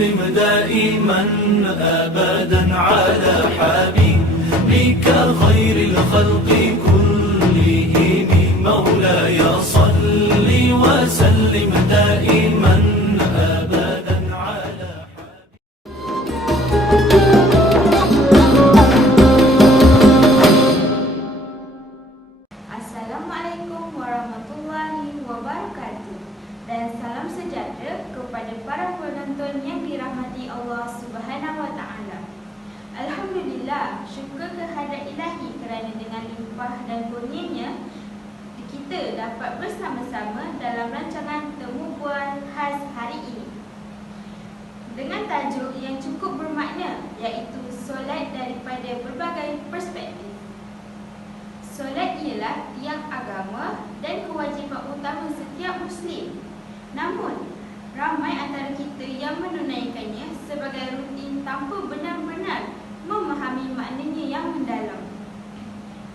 وسلم دائما أبدا على حبيبك خير الخلق كلهم مولاي صل وسلم دائما أبدا على Assalamualaikum warahmatullahi wabarakatuh. Dan salam sejahtera kepada para penonton yang dirahmati Allah Subhanahu wa taala. Alhamdulillah, syukur kehadrat Ilahi kerana dengan limpah dan kurnianya kita dapat bersama-sama dalam rancangan Temu Bual khas hari ini. Dengan tajuk yang cukup bermakna, iaitu solat daripada berbagai perspektif. Solat ialah tiang agama dan kewajipan utama setiap Muslim. Namun, ramai antara kita yang menunaikannya sebagai rutin tanpa benar-benar memahami maknanya yang mendalam.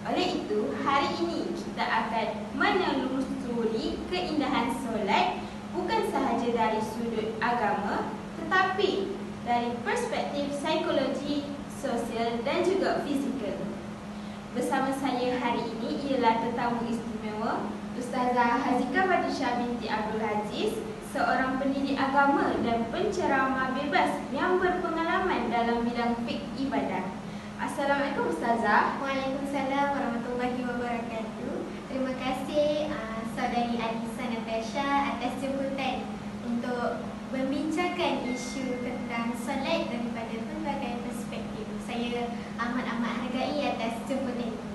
Oleh itu, hari ini kita akan menelusuri keindahan solat bukan sahaja dari sudut agama, tetapi dari perspektif psikologi, sosial dan juga fizikal. Bersama saya hari ini ialah tetamu istimewa Ustazah Hazika Badisha binti Abdul Aziz, seorang pendidik agama dan penceramah bebas yang berpengalaman dalam bidang fiqh ibadah. Assalamualaikum Ustazah. Waalaikumsalam warahmatullahi wabarakatuh. Terima kasih saudari Alisa Natasha atas jemputan untuk membincangkan isu tentang solat daripada pelbagai perspektif. Saya amat-amat hargai atas jemputan ini.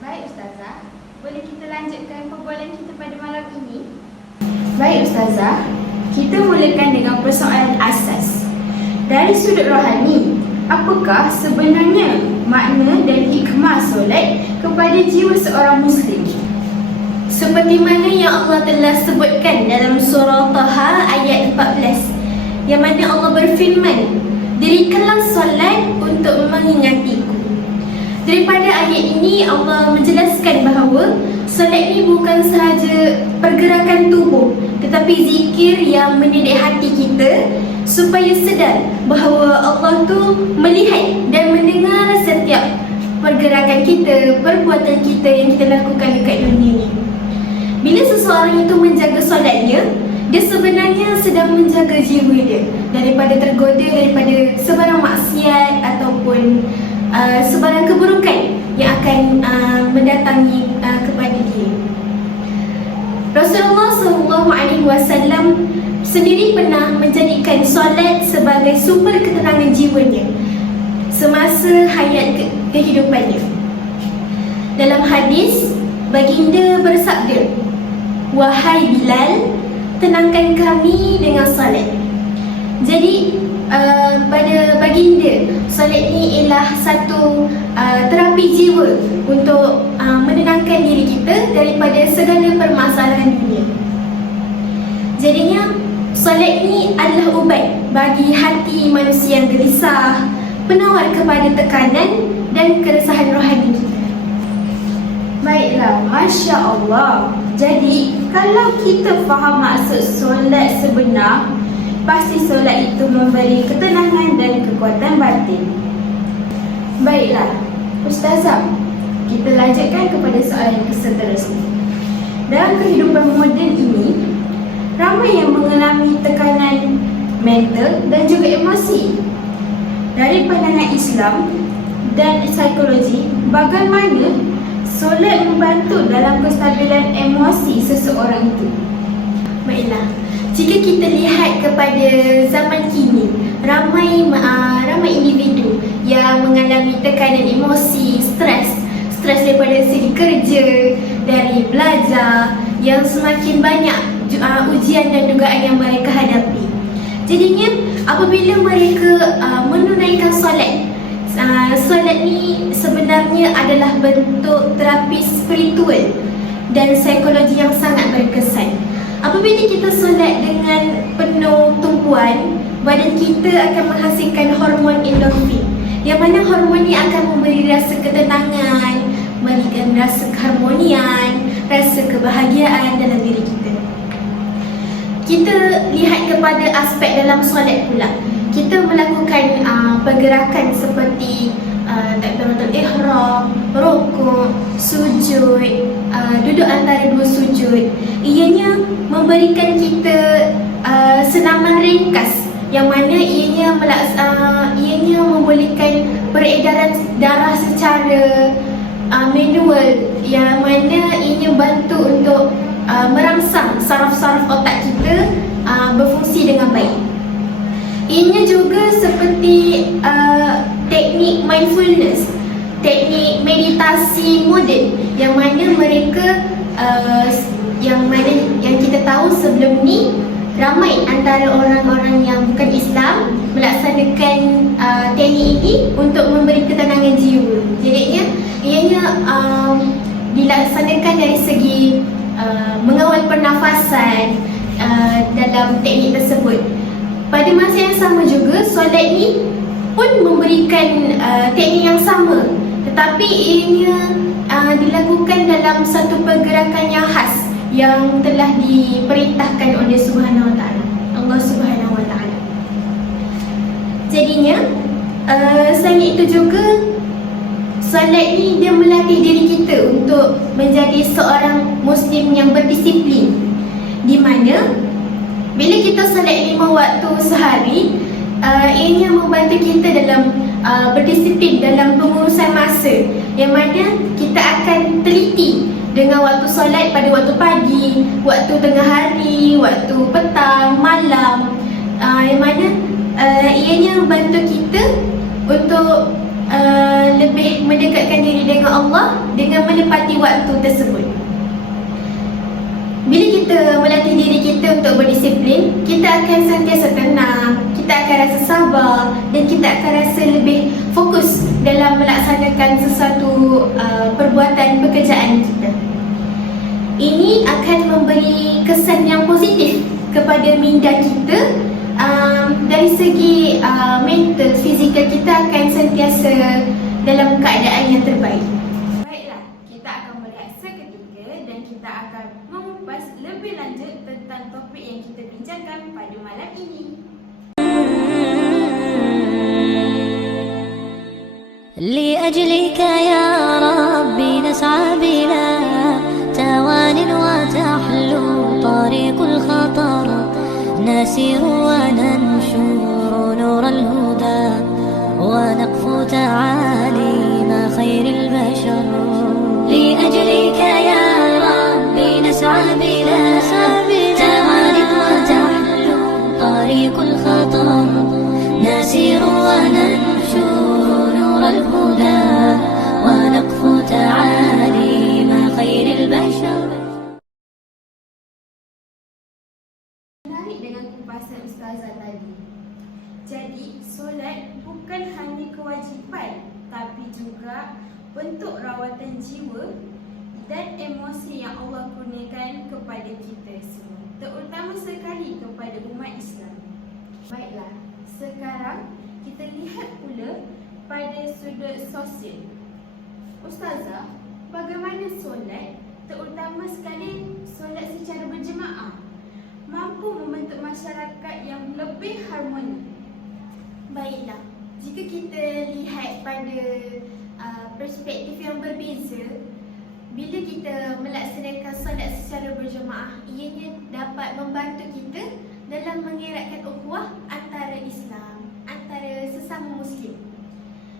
Baik Ustazah, boleh kita lanjutkan perbualan kita pada malam ini? Baik Ustazah, kita mulakan dengan persoalan asas. Dari sudut rohani, apakah sebenarnya makna dan hikmah solat kepada jiwa seorang Muslim? Seperti mana yang Allah telah sebutkan dalam surah Taha ayat 14, yang mana Allah berfirman, "Dirikanlah solat untuk mengingatiku." Daripada ayat ini Allah menjelaskan bahawa solat ini bukan sahaja pergerakan tubuh, tetapi zikir yang mendidik hati kita supaya sedar bahawa Allah tu melihat dan mendengar setiap pergerakan kita, perbuatan kita yang kita lakukan dekat dunia ni. Bila seseorang itu menjaga solatnya, dia sebenarnya sedang menjaga jiwa dia daripada tergoda daripada sebarang maksiat ataupun sebarang keburukan yang akan mendatangi kepada dia. Rasulullah SAW sendiri pernah menjadikan solat sebagai sumber ketenangan jiwanya semasa hayat kehidupannya. Dalam hadis, baginda bersabda, "Wahai Bilal, tenangkan kami dengan solat." Jadi pada baginda, solat ni ialah satu terapi jiwa untuk menenangkan diri kita daripada segala permasalahan dunia. Jadinya solat ni adalah ubat bagi hati manusia yang gelisah, penawar kepada tekanan dan keresahan rohani kita. Baiklah, Masya Allah. Jadi, kalau kita faham maksud solat sebenar, pasti solat itu memberi ketenangan dan kekuatan batin. Baiklah, Ustazah, kita lanjutkan kepada soalan seterusnya. Dalam kehidupan moden ini, ramai yang mengalami tekanan mental dan juga emosi. Dari pandangan Islam dan psikologi, bagaimana solat membantu dalam kestabilan emosi seseorang itu? Baiklah, jika kita lihat kepada zaman kini, ramai individu yang mengalami tekanan emosi, stres daripada segi kerja, dari belajar, yang semakin banyak ujian dan dugaan yang mereka hadapi. Jadinya apabila mereka menunaikan solat, solat ni sebenarnya adalah bentuk terapi spiritual dan psikologi yang sangat berkesan. Apabila kita solat dengan penuh tumpuan, badan kita akan menghasilkan hormon endorfin, yang mana hormon ini akan memberi rasa ketenangan, memberikan rasa keharmonian, rasa kebahagiaan dalam diri kita. kita lihat kepada aspek dalam solat pula. Kita melakukan pergerakan seperti takbiratul ihram, rukuk, sujud, duduk antara dua sujud. Ianya memberikan kita senaman ringkas yang mana ianya membolehkan peredaran darah secara manual, yang mana ianya bantu untuk merangsang saraf-saraf otak kita berfungsi dengan baik. Ianya juga seperti teknik mindfulness, teknik meditasi moden yang mana mereka yang kita tahu sebelum ni ramai antara orang-orang yang bukan Islam melaksanakan teknik ini untuk memberi ketenangan jiwa. Jadinya ianya dilaksanakan dari segi mengawal pernafasan dalam teknik tersebut. Pada masa yang sama juga, solat ni pun memberikan teknik yang sama, tetapi ianya dilakukan dalam satu pergerakan yang khas yang telah diperintahkan oleh Allah Subhanahu Wa Taala. Jadinya selain itu juga, solat ni dia melatih diri kita untuk menjadi seorang Muslim yang berdisiplin, di mana bila kita solat 5 waktu sehari, ianya membantu kita dalam berdisiplin dalam pengurusan masa, yang mana kita akan teliti dengan waktu solat pada waktu pagi, waktu tengah hari, waktu petang, malam, yang mana ianya membantu kita untuk lebih mendekatkan diri dengan Allah dengan menepati waktu tersebut. Bila kita melatih diri kita untuk berdisiplin, kita akan sentiasa tenang, kita akan rasa sabar dan kita akan rasa lebih fokus dalam melaksanakan sesuatu perbuatan pekerjaan kita. Ini akan memberi kesan yang positif kepada minda kita. Dari segi mental, fizikal kita akan sentiasa dalam keadaan yang terbaik. Baiklah, kita akan melihat seketika dan kita akan mengupas lebih lanjut tentang topik yang kita bincangkan pada malam ini. لأجلك يا ربي نسعى بلا توان وتحلو طريق الخطر نسير وننشر نور الهدى ونقفو تعاليم خير البشر لأجلك يا ربي نسعى بلا توان وتحلو طريق الخطر نسير وننشر نور الهدى ونقفو تعاليم خير البشر. Kupasan Ustazah tadi. Jadi, solat bukan hanya kewajipan, tapi juga bentuk rawatan jiwa dan emosi yang Allah kurniakan kepada kita semua, terutama sekali kepada umat Islam. Baiklah, sekarang kita lihat pula pada sudut sosial. Ustazah, bagaimana solat, terutama sekali solat secara berjemaah, mampu membentuk masyarakat yang lebih harmoni? Baiklah, jika kita lihat pada perspektif yang berbeza, bila kita melaksanakan solat secara berjemaah, ianya dapat membantu kita dalam mengeratkan ukhuwah antara Islam, antara sesama Muslim.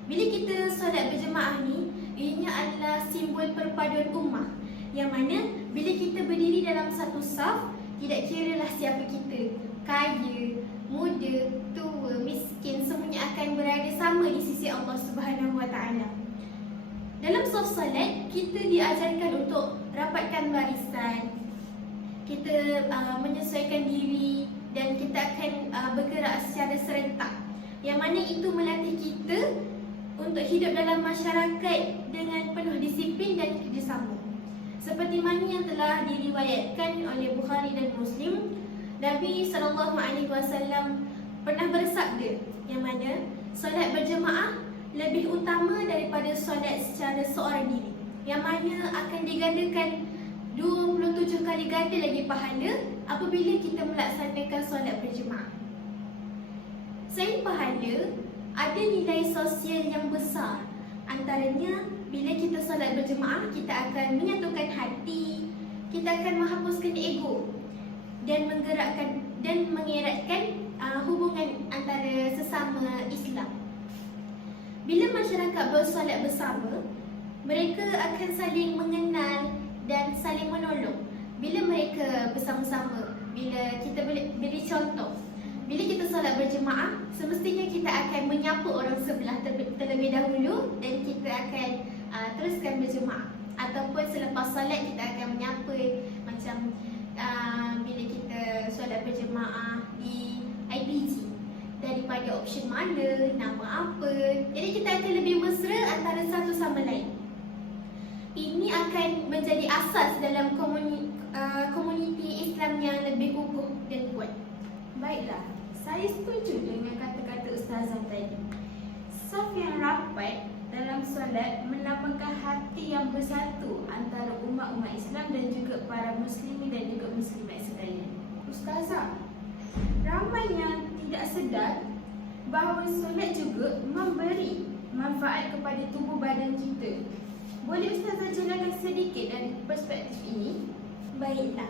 Bila kita solat berjemaah ni, ianya adalah simbol perpaduan ummah, yang mana bila kita berdiri dalam satu saf, tidak kiralah siapa kita, kaya, muda, tua, miskin, semuanya akan berada sama di sisi Allah Subhanahu Wa Taala. Dalam saf solat, kita diajarkan untuk rapatkan barisan, kita menyesuaikan diri dan kita akan bergerak secara serentak, yang mana itu melatih kita untuk hidup dalam masyarakat dengan penuh disiplin dan kerjasama. Seperti mana yang telah diriwayatkan oleh Bukhari dan Muslim, Nabi SAW pernah bersabda yang mana solat berjemaah lebih utama daripada solat secara seorang diri, yang mana akan digandakan 27 kali ganda lagi pahala apabila kita melaksanakan solat berjemaah. Selain pahala, ada nilai sosial yang besar. Antaranya, bila kita solat berjemaah, kita akan menyatukan hati, kita akan menghapuskan ego dan menggerakkan dan mengeratkan hubungan antara sesama Islam. Bila masyarakat bersolat bersama, mereka akan saling mengenal dan saling menolong. Bila mereka bersama-sama, bila kita beri contoh, bila kita solat berjemaah, semestinya kita akan menyapa orang sebelah terlebih dahulu dan kita akan teruskan berjemaah. Ataupun selepas solat kita akan menyapa, macam bila kita solat berjemaah di IPG, daripada option mana, nama apa. Jadi kita akan lebih mesra antara satu sama lain. Ini akan menjadi asas dalam komuniti Islam yang lebih kukuh dan kuat. Baiklah, saya setuju dengan kata-kata Ustazah tadi. Saf yang rapat dalam solat melambangkan hati yang bersatu antara umat-umat Islam dan juga para muslimin dan juga muslimat sekalian. Ustazah, ramai yang tidak sedar bahawa solat juga memberi manfaat kepada tubuh badan kita. Boleh Ustazah jelaskan sedikit dari perspektif ini? Baiklah,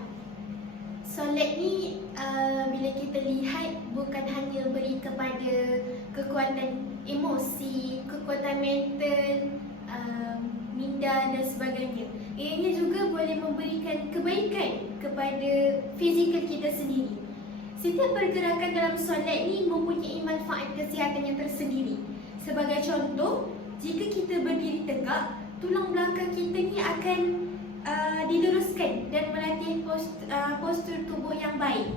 solat ni bila kita lihat bukan hanya beri kepada kekuatan emosi, kekuatan mental, minda dan sebagainya. Ianya juga boleh memberikan kebaikan kepada fizikal kita sendiri. Setiap pergerakan dalam solat ni mempunyai manfaat kesihatan yang tersendiri. Sebagai contoh, jika kita berdiri tegak, tulang belakang kita ni akan diluruskan dan melatih postur tubuh yang baik.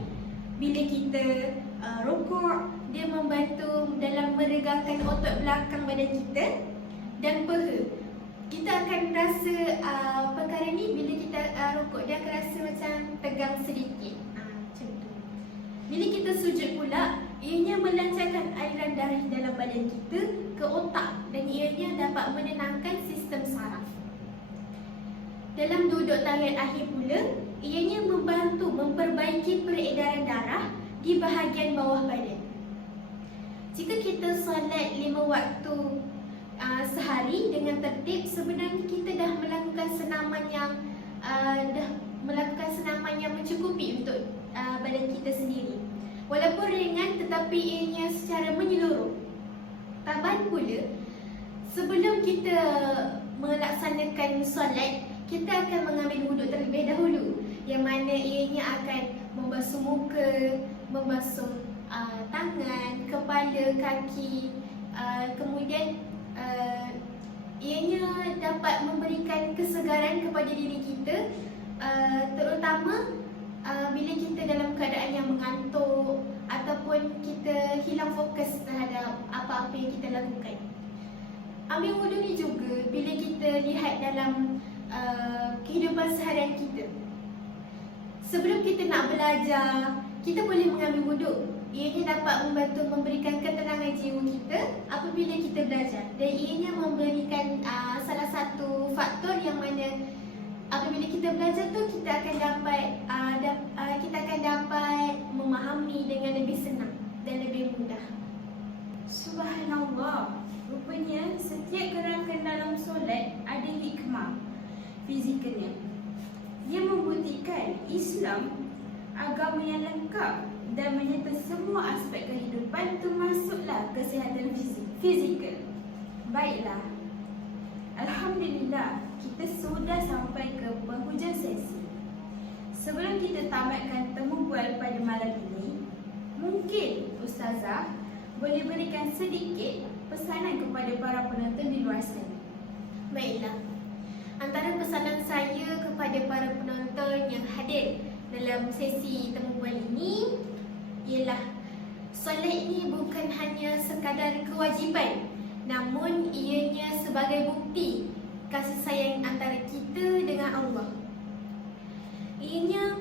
Bila kita rukuk, dia membantu dalam meregangkan otot belakang badan kita dan paha. Kita akan rasa perkara ni bila kita rukuk, dia akan rasa macam tegang sedikit. Macam tu. Bila kita sujud pula, ianya melancarkan aliran darah dalam badan kita ke otak dan ianya dapat menenangkan sistem saraf. Dalam duduk tahiyat akhir pula, ianya membantu memperbaiki peredaran darah di bahagian bawah badan. Jika kita solat 5 waktu sehari dengan tertib, sebenarnya kita dah melakukan senaman yang mencukupi untuk badan kita sendiri. Walaupun ringan tetapi ianya secara menyeluruh. Tambahan pula, sebelum kita melaksanakan solat, kita akan mengambil wuduk terlebih dahulu, yang mana ianya akan membasuh muka, membasuh tangan, kepala, kaki. Kemudian ianya dapat memberikan kesegaran kepada diri kita, terutama bila kita dalam keadaan yang mengantuk ataupun kita hilang fokus terhadap apa-apa yang kita lakukan. Ambil wuduk ni juga bila kita lihat dalam kehidupan seharian kita. Sebelum kita nak belajar, kita boleh mengambil wuduk. Ianya dapat membantu memberikan ketenangan jiwa kita apabila kita belajar. Dan ianya memberikan salah satu faktor yang mana apabila kita belajar tu kita akan dapat memahami dengan lebih senang dan lebih mudah. Subhanallah, rupanya setiap gerakan dalam solat ada hikmah fizikalnya. Dia membuktikan Islam agama yang lengkap dan menyentuh semua aspek kehidupan, termasuklah kesihatan fizikal. Baiklah, alhamdulillah, kita sudah sampai ke penghujung sesi. Sebelum kita tamatkan temu bual pada malam ini, mungkin Ustazah boleh berikan sedikit pesanan kepada para penonton di luar sana. Baiklah, antara pesanan saya kepada para penonton yang hadir dalam sesi temu bual ini ialah solat ini bukan hanya sekadar kewajipan, namun ianya sebagai bukti kasih sayang antara kita dengan Allah. Ianya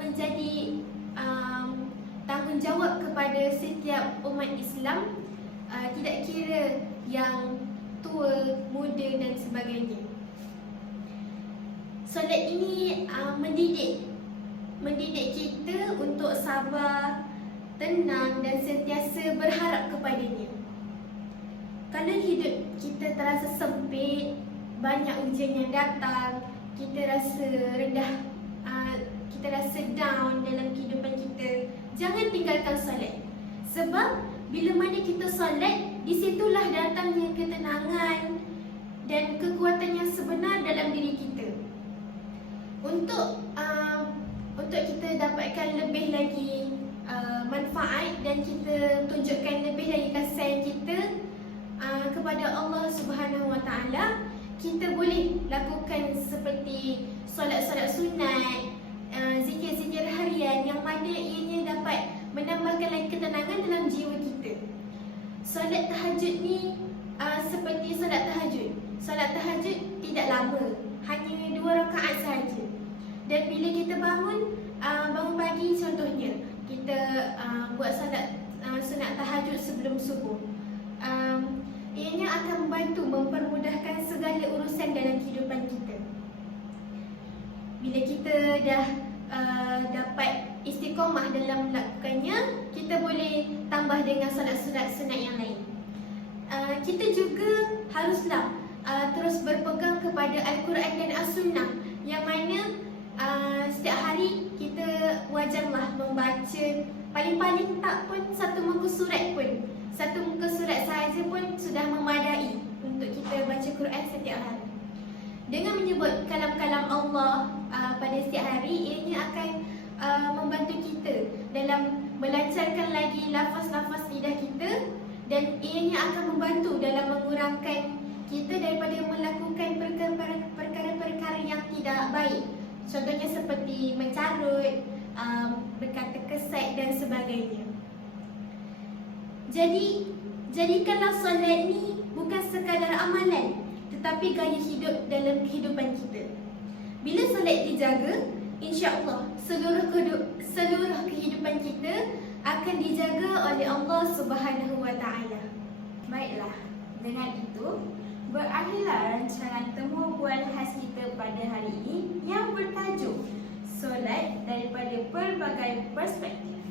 menjadi tanggungjawab kepada setiap umat Islam, tidak kira yang tua, muda dan sebagainya. Solat ini mendidik mendidik kita untuk sabar, tenang dan sentiasa berharap kepadanya. Kalau hidup kita terasa sempit, banyak ujian yang datang, kita rasa rendah, kita rasa down dalam kehidupan kita, jangan tinggalkan solat. Sebab bila mana kita solat, di situlah datangnya ketenangan dan kekuatan yang sebenar dalam diri kita. Untuk kita dapatkan lebih lagi manfaat dan kita tunjukkan lebih lagi kasih kita kepada Allah Subhanahu Wa Taala, kita boleh lakukan seperti solat-solat sunat, zikir-zikir harian yang mana ianya dapat menambahkan lagi ketenangan dalam jiwa kita. Solat tahajud ni seperti solat tahajud. Solat tahajud tidak lama, hanya 2 rakaat sahaja. Dan bila kita bangun pagi contohnya, kita buat solat sunat tahajud sebelum subuh. Ianya akan membantu mempermudahkan segala urusan dalam kehidupan kita. Bila kita dah dapat istiqamah dalam melakukannya, kita boleh tambah dengan solat-solat sunat yang lain. Kita juga haruslah terus berpegang kepada Al-Quran dan As-Sunnah, yang mana setiap hari kita wajarlah membaca paling-paling tak pun satu muka surat pun. Satu muka surat sahaja pun sudah memadai untuk kita baca Quran setiap hari. Dengan menyebut kalam-kalam Allah pada setiap hari, ianya akan membantu kita dalam melancarkan lagi lafaz-lafaz lidah kita, dan ianya akan membantu dalam mengurangkan kita daripada melakukan perkara-perkara yang tidak baik. Contohnya seperti mencarut, berkata kesat dan sebagainya. Jadi, jadikanlah solat ni bukan sekadar amalan, tetapi gaya hidup dalam kehidupan kita. Bila solat dijaga, insya-Allah seluruh kehidupan kita akan dijaga oleh Allah Subhanahu Wa Taala. Baiklah, dengan itu berakhirlah rancangan temu bual khas kita pada hari ini yang bertajuk Solat daripada pelbagai perspektif.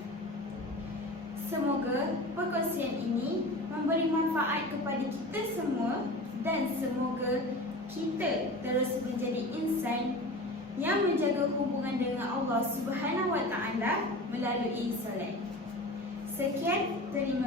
Semoga perkongsian ini memberi manfaat kepada kita semua, dan semoga kita terus menjadi insan yang menjaga hubungan dengan Allah Subhanahu Wa Taala melalui solat. Sekian, terima